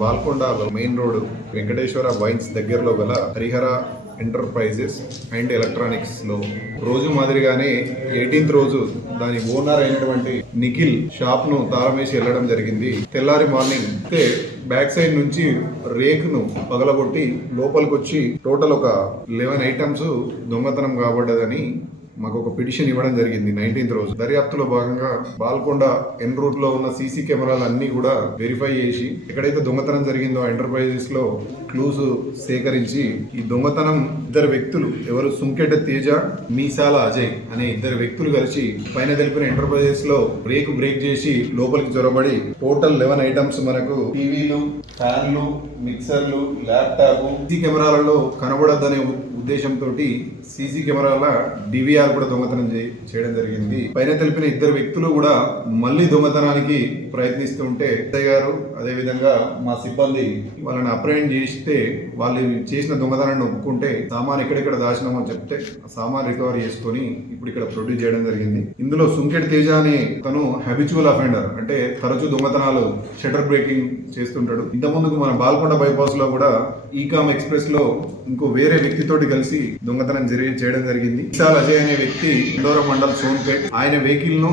బాల్కొండలో main road Venkateswara wines దగ్గరలో గల Harihara enterprises and ఎలక్ట్రానిక్స్లో రోజు మాదిరిగానే ఎయిటీన్త్ రోజు దాని ఓనర్ అయినటువంటి నిఖిల్ షాప్ను వెళ్ళడం జరిగింది. తెల్లారి మార్నింగ్ అయితే బ్యాక్ సైడ్ నుంచి రేకును పగలగొట్టి లోపలికి వచ్చి టోటల్ ఒక లెవెన్ ఐటమ్స్ దొంగతనం కాబడ్డదని మాకు ఒక పిటిషన్ ఇవ్వడం జరిగింది నైన్టీన్త్ రోజు. దర్యాప్తులో భాగంగా బాల్కొండ ఎన్ రూట్లో ఉన్న సీసీ కెమెరాలు అన్ని కూడా వెరిఫై చేసి ఎక్కడైతే దొంగతనం జరిగిందో ఎంటర్ప్రైజెస్లో క్లూస్ సేకరించి ఈ దొంగతనం ఇద్దరు వ్యక్తులు ఎవరు సుంకెట తేజ మీసాల అజయ్ అనే ఇద్దరు వ్యక్తులు కలిసి పైన తెలిపిన ఎంటర్ప్రైజెస్లో బ్రేక్ బ్రేక్ చేసి లోపలికి చొరబడి టోటల్ లెవెన్ ఐటమ్స్ మనకు టీవీలు ఫ్యాన్లు మిక్సర్లు ల్యాప్టాప్ సీసీ కెమెరాలలో కనబడద్దనే ఉద్దేశంతో సీసీ కెమెరాల డివిఆర్ కూడా దొంగతనం చే- చేయడం జరిగింది. పైన తెలిపిన ఇద్దరు వ్యక్తులు కూడా మళ్ళీ దొంగతనానికి ప్రయత్నిస్తుంటే అత్తయ్య గారు అదేవిధంగా మా సిబ్బంది వాళ్ళని అప్రహెండ్ చేస్తే వాళ్ళు చేసిన దొంగతనాన్ని ఒప్పుకుంటే సామాన్ ఎక్కడెక్కడ దాచినామో చెప్తే సామాన్ రికవర్ చేసుకొని ఇప్పుడు ఇక్కడ ప్రొడ్యూస్ చేయడం జరిగింది. ఇందులో సుంకెట్ తేజ అనే తను హ్యాబిచువల్ అఫెండర్ అంటే తరచూ దొంగతనాలు షటర్ బ్రేకింగ్ చేస్తుంటాడు. ఇంతకుముందుకు మన బాల్కొండ బైపాస్లో కూడా ఈకామ్ ఎక్స్ప్రెస్లో ఇంకో వేరే వ్యక్తితోటి కలిసి దొంగతనం జరిగి చేయడం జరిగింది. విశాల్ అజయ్ అనే వ్యక్తి ఇండోర మండల్ సోన్పేట్ ఆయన వెహికల్ను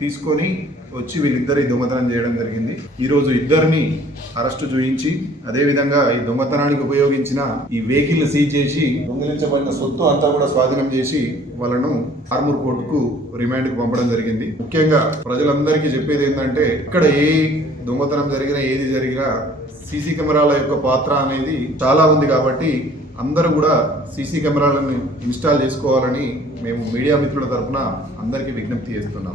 తీసుకొని వచ్చి వీళ్ళిద్దరు దొంగతనం చేయడం జరిగింది. ఈ రోజు ఇద్దరిని అరెస్టు చూయించి అదే విధంగా ఈ దొంగతనానికి ఉపయోగించిన ఈ వెహికల్ సీజ్ చేసి దొంగిలించబడిన సొత్తు అంతా కూడా స్వాధీనం చేసి వాళ్ళను ఆర్మూర్ కోర్టుకు రిమాండ్కు పంపడం జరిగింది. ముఖ్యంగా ప్రజలందరికీ చెప్పేది ఏంటంటే ఇక్కడ ఏ దొంగతనం జరిగినా ఏది జరిగినా సీసీ కెమెరాల యొక్క పాత్ర అనేది చాలా ఉంది కాబట్టి అందరూ కూడా సీసీ కెమెరాలను ఇన్స్టాల్ చేసుకోవాలని మేము మీడియా మిత్రుల తరఫున అందరికీ విజ్ఞప్తి చేస్తున్నాం.